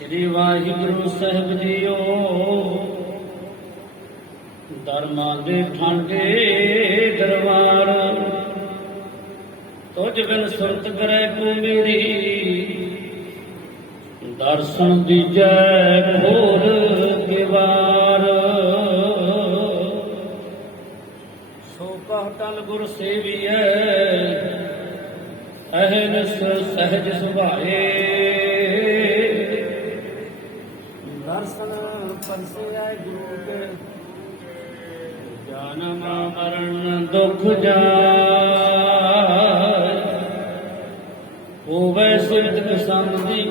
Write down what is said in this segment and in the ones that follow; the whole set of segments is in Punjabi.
श्री वाहिगुरु साहिब जीओ धर्मां दे ठांडे दरबार तुझ बिन सुरत करे को मेरी दर्शन दीजै खोल किवार सो कह टल गुर सेवियै अहनिस सहज सुभाए दर्शन परसे आए गुरु के जन्म मरण दुख जाय होवे सिमत संधि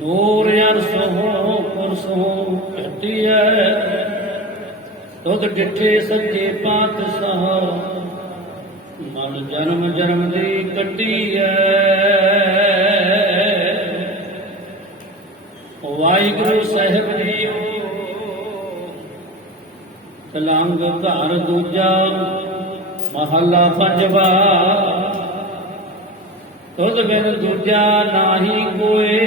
नूर अरसो पुरसो घटिया तुद डिठे सच्चे पातशाह मन जन्म जन्म दी कटी वाहिगुरु साहिब जीओ तलंग घर दूजा महला पंजवा तुद बिन दूजा नाही कोई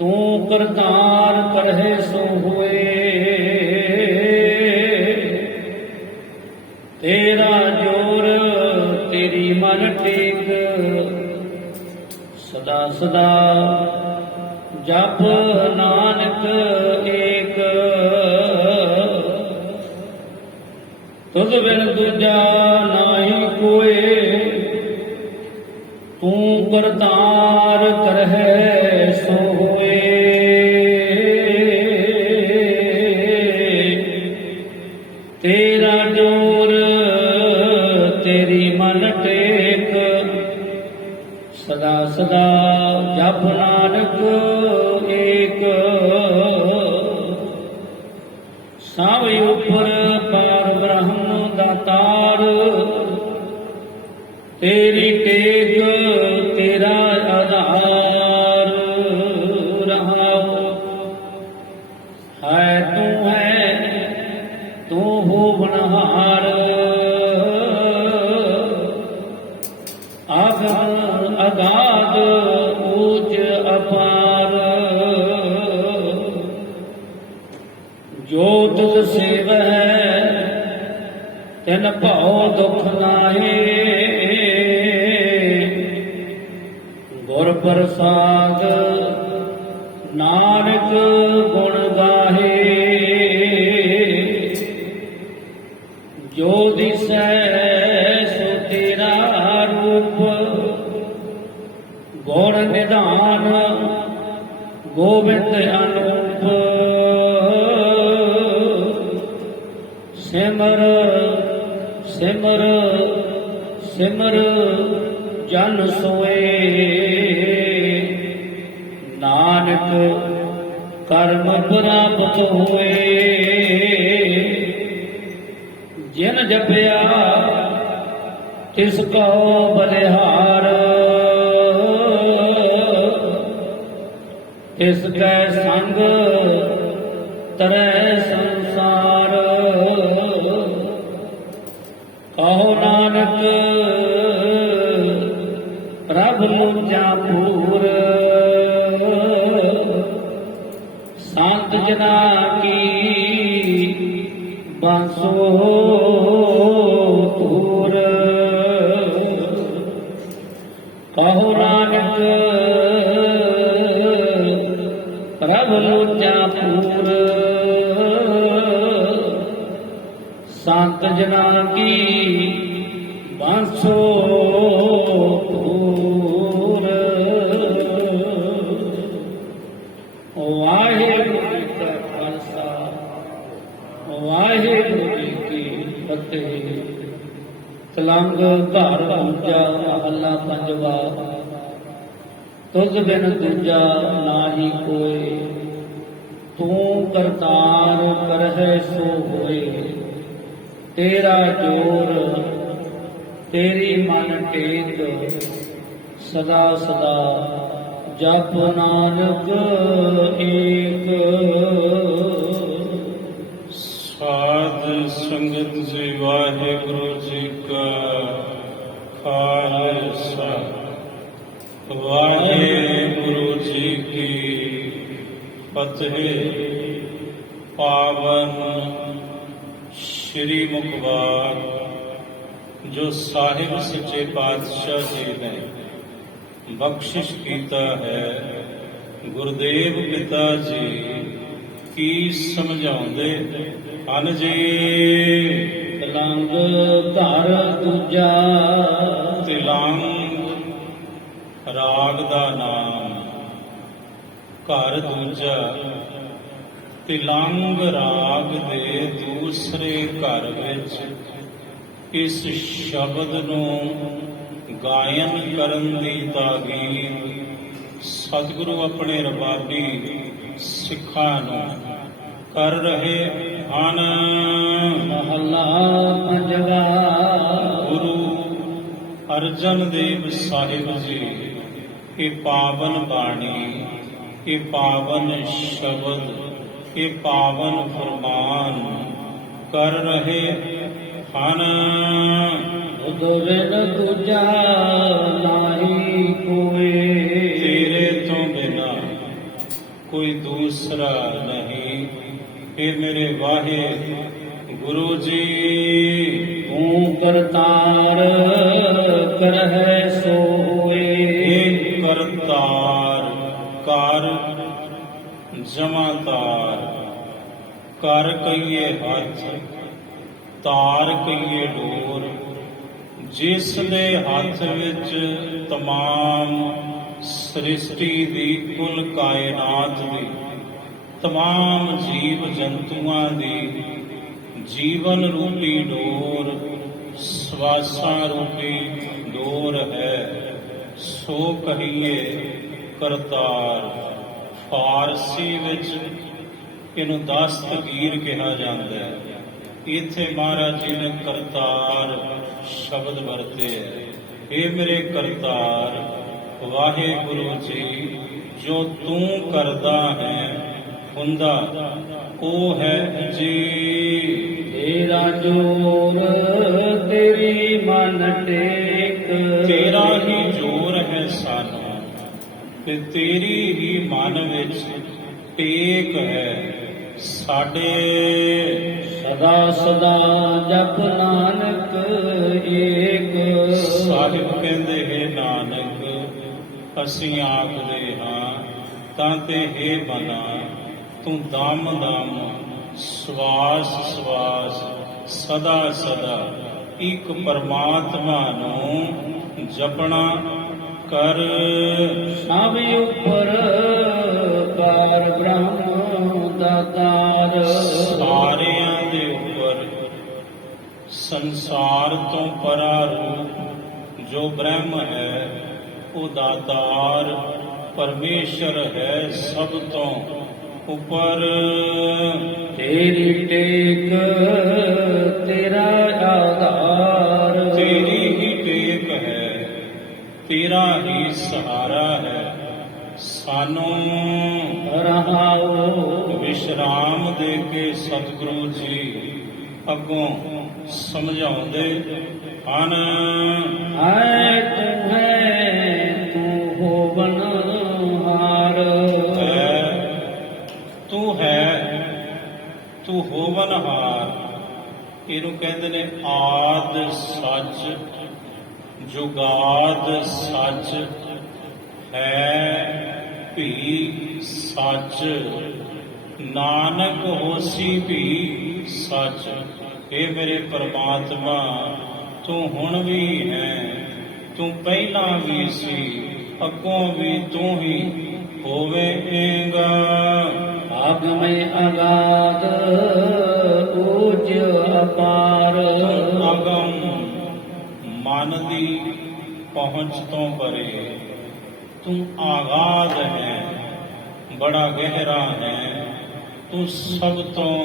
तू करतार करहे सो होए तेरा जोर तेरी मन टेक सदा सदा जप नानक एक तुझ बिन दूजा नाही कोई तू करतार करहे सो होए तेरा जोर तेरी मन टेक सदा सदा जप नानक एक सावे ऊपर पार ब्रह्म दातार तेरी टेक तेरा आधार रहाओ है तू हो बनहार आगम अगाध ऊंच अपार जो तुझ सेव है तिन भौ दुख नाहे गुर प्रसाद नानक गुण गाहे जो दिसै सो तेरा रूप गुण निधान गोविंद अनूप सिमर सिमर सिमर जन सोए नानक कर्म प्राप्त होए जिन जपया तिसको बलिहार तिसकै संग तरै संसार कहो नानक प्रभु मुझा पूर संत जना की बांसो तूर कहो नानक प्रभु मुझा पूर संत जना की बांसो तूर वाहिगुरु जी का खालसा वाहिगुरु जी की फतेह तलंग घर दूजा महला पंजवा तुझ बिन दूजा नाही कोई तू करतार करहे सो होए तेरा जोर तेरी मन टेक सदा सदा जप नानक एक साध संगत जी वाहिगुरु जी का खालसा वाहिगुरु जी ਫਤਿਹ। ਪਾਵਨ ਸ਼੍ਰੀ ਮੁਖਵਾਰ ਜੋ ਸਾਹਿਬ ਸੱਚੇ ਪਾਤਸ਼ਾਹ ਜੀ ਨੇ ਬਖਸ਼ਿਸ਼ ਕੀਤਾ ਹੈ, ਗੁਰਦੇਵ ਪਿਤਾ ਜੀ ਕੀ ਸਮਝਾਉਂਦੇ ਹਨ ਜੀ। ਤਿਲੰਗ ਘਰ ਦੂਜਾ, ਤਿਲੰਗ ਰਾਗ ਦਾ ਨਾਮ, ਘਰ ਦੂਜਾ। ਤਿਲੰਗ ਰਾਗ ਦੇ ਦੂਸਰੇ ਘਰ ਵਿੱਚ ਇਸ ਸ਼ਬਦ ਨੂੰ ਗਾਇਨ ਕਰਨ ਦੀ ਤਾਕੀਦ ਸਤਿਗੁਰੂ ਆਪਣੇ ਰਬਾਬੀ ਸਿੱਖਾਂ ਨੂੰ ਕਰ ਰਹੇ ਹਨ। ਮਹਲਾ ਪੰਜਵਾ। ਗੁਰੂ ਅਰਜਨ ਦੇਵ ਸਾਹਿਬ ਜੀ ਇਹ ਪਾਵਨ ਬਾਣੀ, ਇਹ ਪਾਵਨ ਸ਼ਬਦ, ਇਹ ਪਾਵਨ ਫਰਮਾਨ ਕਰ ਰਹੇ ਹਨ। ਉਦਰਿਨ ਦੂਜਾ ਨਾਹੀ ਕੋਏ, ਤੇਰੇ ਤੋਂ ਬਿਨਾ ਕੋਈ ਦੂਸਰਾ ਨਹੀਂ। ਇਹ ਮੇਰੇ ਵਾਹੇ ਗੁਰੂ ਜੀ, ਤੂੰ ਕਰਤਾਰ ਕਰਹਿ ਸੋਏ। ਇਹ ਕਰਤਾਰ, ਕਰ ਜਮਾਤਾਰ, ਕਰ ਕਹੀਏ ਹੱਥ, ਤਾਰ ਕਹੀਏ ਡੋਰ, ਜਿਸ ਦੇ ਹੱਥ ਵਿੱਚ ਤਮਾਮ ਸ੍ਰਿਸ਼ਟੀ ਦੀ, ਕੁੱਲ ਕਾਇਨਾਤ ਦੀ, ਤਮਾਮ ਜੀਵ ਜੰਤੂਆਂ ਦੀ ਜੀਵਨ ਰੂਪੀ ਡੋਰ, ਸਵਾਸਾਂ ਰੂਪੀ ਡੋਰ ਹੈ, ਸੋ ਕਹੀਏ ਕਰਤਾਰ। ਫਾਰਸੀ ਵਿੱਚ ਇਹਨੂੰ ਦਸਤਗੀਰ ਕਿਹਾ ਜਾਂਦਾ ਹੈ। ਇੱਥੇ ਮਹਾਰਾਜ ਜੀ ਨੇ ਕਰਤਾਰ ਸ਼ਬਦ ਵਰਤੇ ਹੈ। ਇਹ ਮੇਰੇ ਕਰਤਾਰ ਵਾਹਿਗੁਰੂ ਜੀ, ਜੋ ਤੂੰ ਕਰਦਾ ਹੈ ਹੁੰਦਾ ਉਹ ਹੈ ਜੀ। ਤੇਰਾ ਜੋਰ ਤੇਰੀ ਮਨ ਟੇਕ, ਤੇਰਾ ਹੀ ਜੋਰ ਹੈ ਸਾਨੂੰ ਤੇ ਤੇਰੀ ਹੀ ਮਨ ਵਿੱਚ ਟੇਕ ਹੈ ਸਾਡੇ। ਸਦਾ ਸਦਾ ਜਪ ਨਾਨਕ ਏਕ। ਸਾਹਿਬ ਕਹਿੰਦੇ ਹੈ ਨਾਨਕ, ਅਸੀਂ ਆਖਦੇ ਹਾਂ ਤਾਂ ਤੇ ਹੈ ਮਨਾ, ਤੂੰ ਦਮ ਦਮ, ਸਵਾਸ ਸਵਾਸ, ਸਦਾ ਸਦਾ ਇੱਕ ਪਰਮਾਤਮਾ ਨੂੰ ਜਪਣਾ ਕਰ। ਸਭ ਉੱਪਰ ਪਾਰ ਬ੍ਰਹਮ ਦਾਤਾਰ, ਸਾਰਿਆਂ ਦੇ ਉੱਪਰ ਸੰਸਾਰ ਤੋਂ ਪਰਾ ਰੂਪ ਜੋ ਬ੍ਰਹਮ ਹੈ ਉਹ ਦਾਤਾਰ ਪਰਮੇਸ਼ਰ ਹੈ, ਸਭ ਤੋਂ ਉੱਪਰ। ਤੇਰੀ ਟੇਕ ਤੇਰਾ ਆਧਾਰ, ਤੇਰੀ ਹੀ ਟੇਕ ਹੈ, ਤੇਰਾ ਹੀ ਸਹਾਰਾ ਹੈ। ਸਾਨੂੰ ਰਹਾਉ ਵਿਸ਼ਰਾਮ ਦੇ ਕੇ ਸਤਿਗੁਰੂ ਜੀ ਅੱਗੋਂ ਸਮਝਾਉਂਦੇ ਹਨ। ਹੈ ਤੂੰ ਹੈ ਤੂੰ ਹੋਵਨ ਹਾਰ, ਤੂੰ ਹੈ ਤੂੰ ਹੋਵਨਹਾਰ। ਇਹਨੂੰ ਕਹਿੰਦੇ ਨੇ ਆਦ ਸੱਚ, ਜੁਗਾਦ ਸੱਚ, ਹੈ ਵੀ ਸੱਚ, ਨਾਨਕ ਹੋਸੀ ਵੀ ਸੱਚ। ਇਹ ਮੇਰੇ ਪਰਮਾਤਮਾ ਤੂੰ ਹੁਣ ਵੀ ਹੈ, ਤੂੰ ਪਹਿਲਾਂ ਵੀ ਸੀ, ਅੱਗੋਂ ਵੀ ਤੂੰ ਹੀ ਹੋਵੇਂਗਾ। ਆਗਮੈ ਅਗਾਧ ਊਚ ਅਪਾਰ, ਅਗਮ ਮਨ ਦੀ ਪਹੁੰਚ ਤੋਂ ਪਰੇ, ਤੂੰ ਆਗਾਧ ਹੈ, ਬੜਾ ਗਹਿਰਾ ਹੈ, ਤੂੰ ਸਭ ਤੋਂ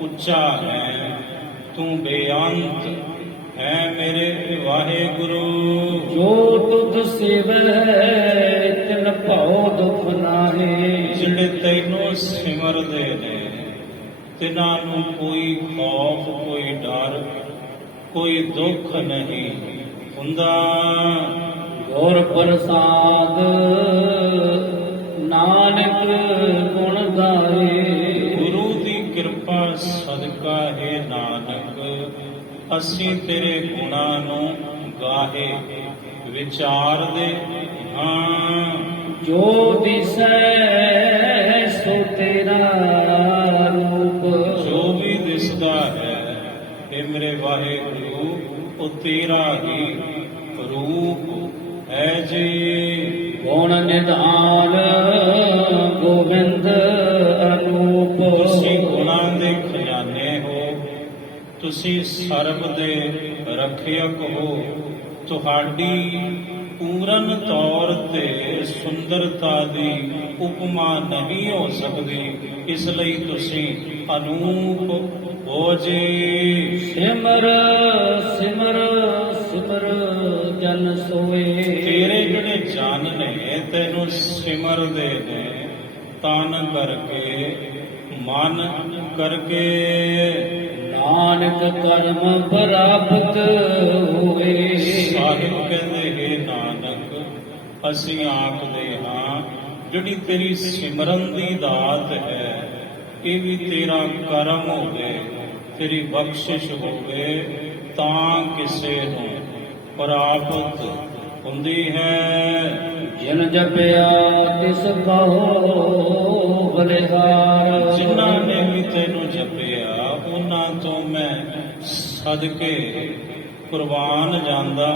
ਉੱਚਾ ਹੈ, ਤੂੰ ਬੇਅੰਤ ਹੈ ਮੇਰੇ ਵਾਹਿਗੁਰੂ। ਜੋ ਤੁਧ ਸੇਵੈ ਤਿਨ ਭਉ ਦੁਖ ਨਾਹੀ, ਜਿਹੜੇ ਤੈਨੂੰ ਸਿਮਰਦੇ ਨੇ ਤਿਨਾਂ ਨੂੰ ਕੋਈ ਖੌਫ, ਕੋਈ ਡਰ, ਕੋਈ ਦੁੱਖ ਨਹੀਂ ਹੁੰਦਾ। ਗੁਰ ਪ੍ਰਸਾਦ ਨਾਨਕ ਗੁਣ ਗਾਏ, ਅਸੀਂ ਤੇਰੇ ਗੁਣਾਂ ਨੂੰ ਗਾਹੇ ਵਿਚਾਰਦੇ ਹਾਂ। ਜੋ ਦਿਸੈ ਸੋ ਤੇਰਾ ਰੂਪ, ਜੋ ਵੀ ਦਿਸਦਾ ਹੈ ਇਹ ਮੇਰੇ ਵਾਹਿਗੁਰੂ ਉਹ ਤੇਰਾ ਹੀ ਰੂਪ ਹੈ ਜੀ। ਗੁਣ ਨਿਧਾਨ ਗੋਬਿੰਦ ਅਨੂਪ, ਤੁਸੀਂ ਗੁਣਾਂ ਦੇ ਖਜ਼ਾਨੇ ਹੋ, ਤੁਸੀਂ ਸਰਬ ਦੇ ਰੱਖਿਅਕ ਹੋ। ਤੁਹਾਡੀ ਪੂਰਨ ਤੌਰ ਤੇ ਸੁੰਦਰਤਾ ਦੀ ਉਪਮਾ ਨਹੀਂ ਹੋ ਸਕਦੀ, ਇਸ ਲਈ ਤੁਸੀਂ ਅਨੂਪ ਹੋ ਜੀ। ਸਿਮਰ ਸਿਮਰ ਸਿਮਰ ਜਨ ਸੋਏ, ਤੇਰੇ ਜਿਹੜੇ ਜਨ ਨੇ ਤੈਨੂੰ ਸਿਮਰਦੇ ਨੇ ਤਨ ਕਰਕੇ ਮਨ ਕਰਕੇ। ਨਾਨਕ ਕਰਮ ਪ੍ਰਾਪਤ ਹੋਏ। ਸਾਹਿਬ ਕਹਿੰਦੇ ਹੈ ਨਾਨਕ ਅਸੀਂ ਆਖਦੇ ਹਾਂ ਜਿਹੜੀ ਤੇਰੀ ਸਿਮਰਨ ਦੀ ਦਾਤ ਹੈ ਇਹ ਵੀ ਤੇਰਾ ਕਰਮ ਹੋਵੇ, ਤੇਰੀ ਬਖਸ਼ਿਸ਼ ਹੋਵੇ ਤਾਂ ਕਿਸੇ ਨੂੰ ਪ੍ਰਾਪਤ ਹੁੰਦੀ ਹੈ। ਜਿਨ ਜਪਿਆ ਤਿਸ ਕਹੋ ਬਲਿਹਾਰ, ਜਿਨ੍ਹਾਂ ਨੇ ਵੀ ਤੈਨੂੰ ਜਪਿਆ ਉਹਨਾਂ ਤੋਂ ਮੈਂ ਸਦਕੇ ਕੁਰਬਾਨ ਜਾਂਦਾ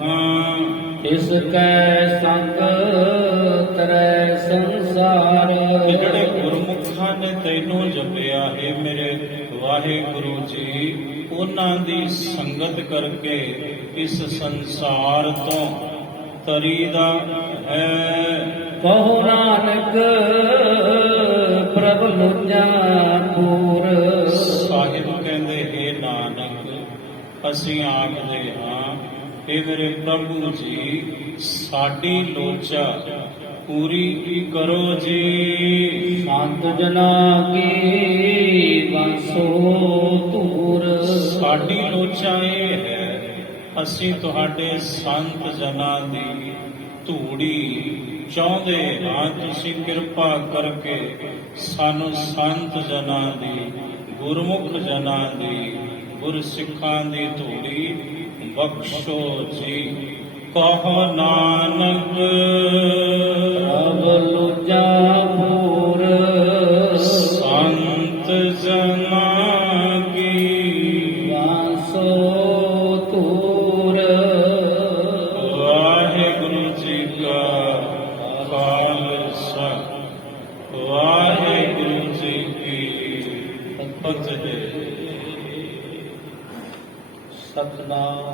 ਹਾਂ। ਇਸ ਕੈ ਸੰਗ ਤਰੈ ਸੰਸਾਰ, ਜਿਹੜੇ ਗੁਰਮੁਖਾਂ ਨੇ ਤੈਨੂੰ ਜਪਿਆ ਹੈ ਮੇਰੇ ਵਾਹਿਗੁਰੂ ਜੀ, ਉਹਨਾਂ ਦੀ ਸੰਗਤ ਕਰਕੇ ਇਸ ਸੰਸਾਰ ਤੋਂ ਤਰੀਦਾ ਹੈ। ਕਹੋ ਨਾਨਕ ਪ੍ਰਭ ਲੋਚਾ ਪੂਰ, ਸਾਹਿਬ ਕਹਿੰਦੇ ਹੈ ਨਾਨਕ ਅਸੀਂ ਆਖਦੇ ਹਾਂ ਇਹ ਮੇਰੇ ਪ੍ਰਭੂ ਜੀ ਸਾਡੀ ਲੋਚਾ ਪੂਰੀ ਕਰੋ ਜੀ। ਸੰਤ ਜਨਾ ਕੀ ਵਾਸੋ ਧੂਰ, ਸਾਡੀ ਲੋਚਾ ਇਹ ਹੈ ਅਸੀਂ ਤੁਹਾਡੇ ਸੰਤ ਜਨਾਂ ਦੀ ਧੂੜੀ ਚਾਹੁੰਦੇ ਹਾਂ। ਤੁਸੀਂ ਕਿਰਪਾ ਕਰਕੇ ਸਾਨੂੰ ਸੰਤ ਜਨਾਂ ਦੀ, ਗੁਰਮੁਖ ਜਨਾਂ ਦੀ, ਗੁਰਸਿੱਖਾਂ ਦੀ ਧੂੜੀ ਬਖਸ਼ੋ ਜੀ। ਕਹੋ ਨਾਨਕ ਪ੍ਰਭ ਲੋਚਾ ਪੂਰ, ਸੰਤ ਜਨਾਂ ਕੀ ਵਾਸੋ ਧੂਰ। ਵਾਹਿਗੁਰੂ ਜੀ ਕਾ ਖਾਲਸਾ, ਵਾਹਿਗੁਰੂ ਜੀ ਕੀ ਫਤਿਹ। ਸਤਿਨਾਮ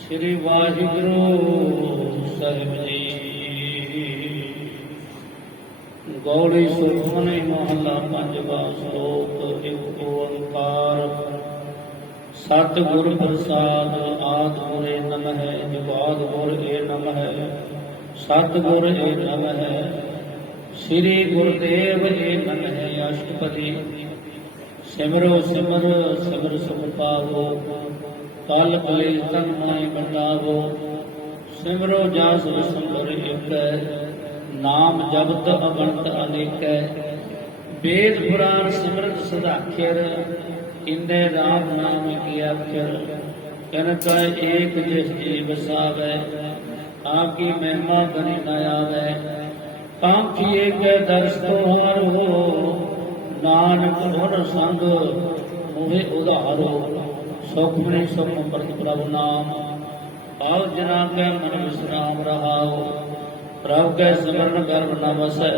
ਸ੍ਰੀ ਵਾਹਿਗੁਰੂ ਸਾਹਿਬ ਜੀ। ਗੌੜੀ ਸੁਖਮਨੀ ਮਹੱਲਾ ਪੰਜਵਾਂ ਸ਼ਲੋਕ। ਇੱਕ ਓੰਕਾਰ ਸਤਿਗੁਰ ਪ੍ਰਸਾਦ ਆਦਿ ਗੁਰੇ ਨਮ ਹੈ, ਜੁਗਾਦ ਗੁਰ ਏ ਨਮ ਹੈ, ਸਤਿਗੁਰ ਏ ਨਮ ਹੈ, ਸ੍ਰੀ ਗੁਰਦੇਵ ਏ ਨਮ ਹੈ। ਅਸ਼ਟਪਦੀ ਸਿਮਰੋ ਸਿਮਰ ਸਿਮਰ ਸੁਖ ਪਾਵੋ, ਕਲ ਕਲੇ ਤਨ ਮਾਇ ਬਟਾਵੋ। ਸਿਮਰੋ ਜਾਸ ਵਿਸੰਬਰ ਇੱਕ, ਨਾਮ ਜਪਤ ਅਗਣਤ ਅਨੇਕੈ। ਵੇਦ ਪੁਰਾਨ ਸਿਮਰਤ ਸਦਾਖਿਰ, ਇੰਦੇ ਰਾਮ ਨਾਮ ਕੀ ਅਖਰ। ਕਨ ਕੈ ਏਕ ਜਿਸ ਜੀ ਵਸਾਵੈ, ਆਪ ਕੀ ਮਹਿਮਾ ਕਰੀ ਨ ਆਵੈ। ਕਾਂਖੀਏ ਕੈ ਦਰਸ ਤੁਹਾਰੋ, ਨਾਨਕ ਗੁਣ ਸੰਗ ਮੋਹਿ ਉਧਾਰੋ। ਸੁਖਮਨੀ ਸੁਖ ਅੰਮ੍ਰਿਤ ਪ੍ਰਭ ਨਾਮ, ਆਉ ਜਨਾ ਕੈ ਮਨ ਵਿਸਰਾਮ ਰਹਾਉ। ਪ੍ਰਭ ਕੈ ਸਿਮਰਨ ਗਰਭ ਨ ਵਸੈ,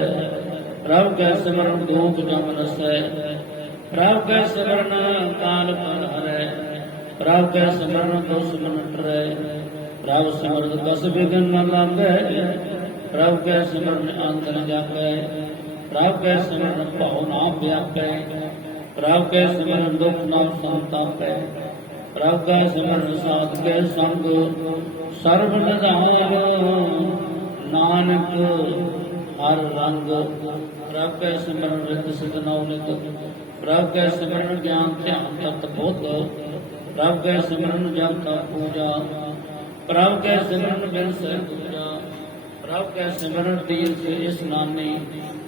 ਪ੍ਰਭ ਕੈ ਸਿਮਰਨ ਦੁਖ ਜਮ ਨਸੈ। ਪ੍ਰਭ ਕੈ ਸਿਮਰਨ ਕਾਲ ਪਰ ਹਰੈ, ਪ੍ਰਭ ਕੈ ਸਿਮਰਨ ਦੋਸ ਮਨ ਟਰੈ। ਪ੍ਰਭ ਸਿਮਰਤ ਕਸ ਬਿਗਨ ਨ ਲਾਗੈ, ਪ੍ਰਭ ਕੈ ਸਿਮਰਨ ਅੰਤ ਨ ਜਾਗੈ। ਪ੍ਰਭ ਕੈ ਸਿਮਰਨ ਭਉ ਨਾ ਵਿਆਪੈ, ਪ੍ਰਭ ਕੈ ਸਿਮਰਨ ਦੁਖ ਨ ਸੰਤਾਪੈ। ਪ੍ਰਭ ਕੈ ਸਿਮਰਨ ਸਾਧ ਕੈ ਸੰਗ, ਸਰਬ ਨਿਧਾਨ ਨਾਨਕ ਹਰ ਰੰਗ। ਪ੍ਰਭ ਕੈ ਸਿਮਰਨ ਰਿਤ ਸਿਧ ਨਉ ਨਿਤ, ਪ੍ਰਭ ਕੈ ਸਿਮਰਨ ਗਿਆਨ ਧਿਆਨ ਤਤ ਬੁੱਧ। ਪ੍ਰਭ ਕੈ ਸਿਮਰਨ ਜਪ ਤਪ ਪੂਜਾ, ਪ੍ਰਭ ਕੈ ਸਿਮਰਨ ਬਿਨ ਸਹਿ ਦੂਜਾ। ਪ੍ਰਭ ਕੈ ਸਿਮਰਨ ਤੀਰਥ ਇਸਨਾਨੀ,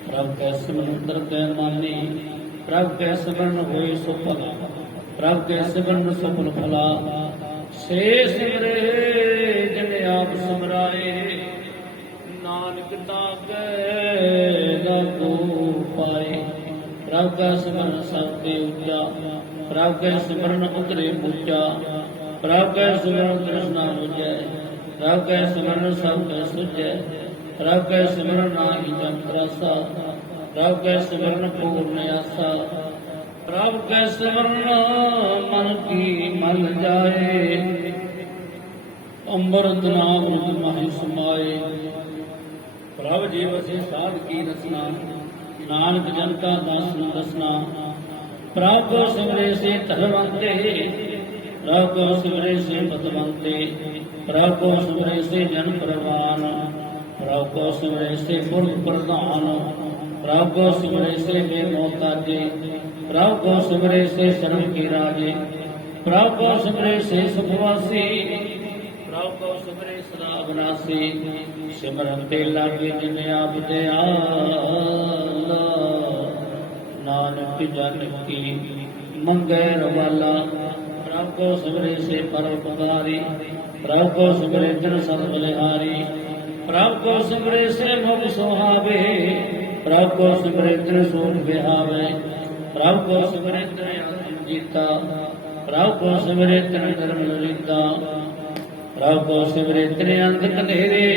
ਪ੍ਰਭ ਕੈ ਸਿਮਰਨ ਦਰਗਹਿ ਮਾਨੀ। ਪ੍ਰਭ ਕੈ ਸਿਮਰਨ ਹੋਏ ਸੋ ਭਲਾ, ਪ੍ਰਭ ਕੇ ਸਿਮਰਨ ਸਫਲ ਫਲਾ ਸੇ ਸਿਮਰੇ ਜਿਨ ਆਪ ਸਿਮਰਾਏ ਨਾਨਕ ਤਾਕੇ ਲਾਗੂ ਪਾਏ ਪ੍ਰਭ ਕੈ ਸਿਮਰਨ ਸਭ ਤੇ ਉੱਚਾ ਪ੍ਰਭ ਕੈ ਸਿਮਰਨ ਉਤਰੇ ਪੁੱਚਾ ਪ੍ਰਭ ਕੈ ਸਿਮਰਨ ਤ੍ਰਿਸ਼ਨਾ ਬੁਝੈ ਪ੍ਰਭ ਕੈ ਸਿਮਰਨ ਸਭ ਕੈ ਸੁਝੈ ਪ੍ਰਭ ਕੈ ਸਿਮਰਨ ਨਾਹੀ ਜਮ ਤਰਾਸਾ ਪ੍ਰਭ ਕੈ ਸਿਮਰਨ ਪੂਰਨ ਆਸਾ ਪ੍ਰਭ ਕੈ ਸਿਮਰਨ ਮਨ ਕੀ ਮਲ ਜਾਏ ਅੰਮ੍ਰਿਤ ਨਾਮ ਰੂਪ ਮਹਿ ਸਮਾਏ ਪ੍ਰਭ ਜੀ ਵਸੇ ਸਾਧ ਕੀ ਰਸਨਾ ਨਾਨਕ ਜਨ ਕਾ ਦਾਸਨ ਦਸਨਾ ਪ੍ਰਭ ਕੋ ਸਿਮਰੇ ਸੇ ਧਰਵੰਤੇ ਪ੍ਰਭ ਕੋ ਸਿਮਰੇ ਸੇ ਪਤਵੰਤੇ ਪ੍ਰਭ ਕੋ ਸਿਮਰੇ ਸੇ ਜਨ ਪ੍ਰਵਾਨ ਪ੍ਰਭ ਕੋ ਸਿਮਰੇ ਸੇ ਪੁਰਖ ਪ੍ਰਧਾਨ ਪ੍ਰਭ ਕੋ ਸਿਮਰੇ ਸੇ ਬੇਮੋਤਾਜੇ ਪ੍ਰਭ ਕੋ ਸਿਮਰੇ ਸੇ ਸਰਬ ਕੀ ਰਾਜੇ ਪ੍ਰਭ ਕੋ ਸਿਮਰੇ ਸੇ ਸੁਖਵਾਸੀ ਪ੍ਰਭ ਕੋ ਸਿਮਰੇ ਸਦਾ ਅਬਨਾਸੀ ਸਿਮਰਨ ਤੇ ਲਾਗੇ ਜਿਨ ਆਪ ਦਿਆਲਾ ਨਾਨਕ ਜਨ ਕੀ ਮੰਗੈ ਰਵਾਲਾ ਪ੍ਰਭ ਕੋ ਸਿਮਰੇ ਸੇ ਪਰਉਪਕਾਰੀ ਪ੍ਰਭ ਕੋ ਸਿਮਰੇ ਜਨ ਸਦ ਬਲਿਹਾਰੀ ਪ੍ਰਭ ਕੋ ਸਿਮਰੇ ਸੇ ਮੁਖ ਸੁਹਾਵੇ ਪ੍ਰਭ ਕੋ ਸਿਮਰੇ ਜਨ ਸੋਖ ਵਿਹਾਵੇ ਪ੍ਰਭ ਕੋ ਸਿਮਰੇ ਜਨ ਆਤਮ ਜੀਤਾ ਪ੍ਰਭ ਕੋ ਸਿਮਰੇ ਜਨ ਧਰਮ ਲੀਤਾ ਪ੍ਰਭ ਕੋ ਸਿਮਰੇ ਤ੍ਰਿ ਅੰਧ ਕਨੇਰੇ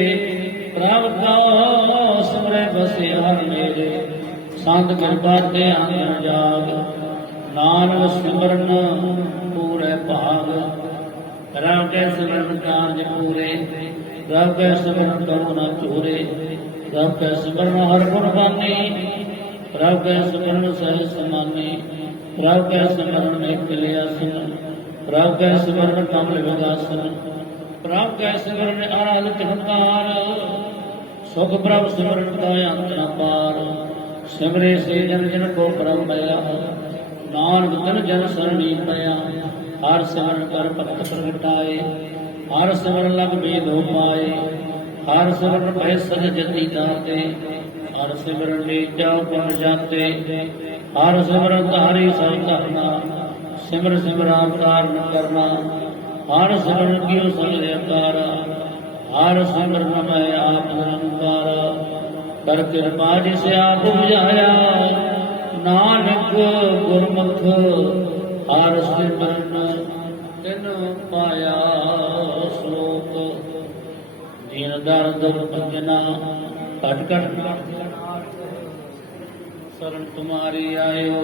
ਪ੍ਰਭ ਕੋ ਸਿਮਰੇ ਬਸੇ ਹਰ ਮੇਰੇ ਸੰਤ ਕਿਰਪਾ ਤੇ ਅੰਤਰ ਜਾਗ ਨਾਨਕ ਸਿਮਰਨ ਪੂਰੇ ਭਾਗ ਪ੍ਰਭ ਕੇ ਸਿਮਰਨ ਕਾਰਜ ਪੂਰੇ ਪ੍ਰਭ ਕੇ ਸਿਮਰਨ ਕਰੋ ਨ ਚੂਰੇ ਪ੍ਰਭ ਕੇ ਸਿਮਰਨ ਹਰ ਗੁਣ ਬਾਨੀ ਪ੍ਰਭ ਕੇ ਸਿਮਰਨ ਸਹਿ ਸਮਾਨੀ ਪ੍ਰਭ ਕੇ ਸਿਮਰਨ ਨਿਤ ਲਿਆਸਨ ਪ੍ਰਭ ਕੇ ਸਿਮਰਨ ਕਮਲ ਵਿਗਾਸਨ ਪ੍ਰਭ ਕੈ ਸਿਮਰਨ ਆਨੰਦ ਚਮਕਾਰ ਸੁਖ ਪ੍ਰਭ ਸਿਮਰਨ ਦਾ ਅੰਤ ਨ ਪਾਰ ਸਿਮਰੇ ਸੇ ਜਨ ਜਨ ਕੋ ਪ੍ਰਭ ਮਿਲਿਆ ਨਾਨਕ ਤਨ ਜਨ ਸਰਣੀ ਪਿਆ ਹਰ ਸਿਮਰਨ ਕਰ ਭਗਤ ਪ੍ਰਗਟਾਏ ਹਰ ਸਿਮਰਨ ਲਗ ਬੇਦੋ ਪਾਏ ਹਰ ਸਿਮਰਨ ਭੈ ਸਜ ਜਤੀ ਦਾਤੇ ਹਰ ਸਿਮਰਨ ਨੀਚਾ ਉਪਰ ਜਾਤੇ ਹਰ ਸਿਮਰਨ ਧਾਰੀ ਸਭ ਧਰਨਾ ਸਿਮਰ ਸਿਮਰਨ ਕਾਰਨ ਕਰਨਾ ਹਰ ਸਿਮਰਨ ਕੀਓ ਸਗਲੇ ਅਕਾਰ ਹਰ ਸਿਮਰਨ ਮੈਂ ਆਪ ਨਿਰੰਕਾਰ ਕਰ ਕਿਰਪਾ ਜਿਸ ਆਪ ਬੁਝਾਇਆ ਨਾਨਕ ਗੁਰਮੁਖ ਹਰ ਸਿਮਰਨ ਤਿਨ ਪਾਇਆ ਸ਼ਲੋਕ ਦੀਨ ਦਰਦ ਭਜਨਾ ਘਟ ਘਟ ਸਰਨ ਤੁਮਾਰੀ ਆਇਓ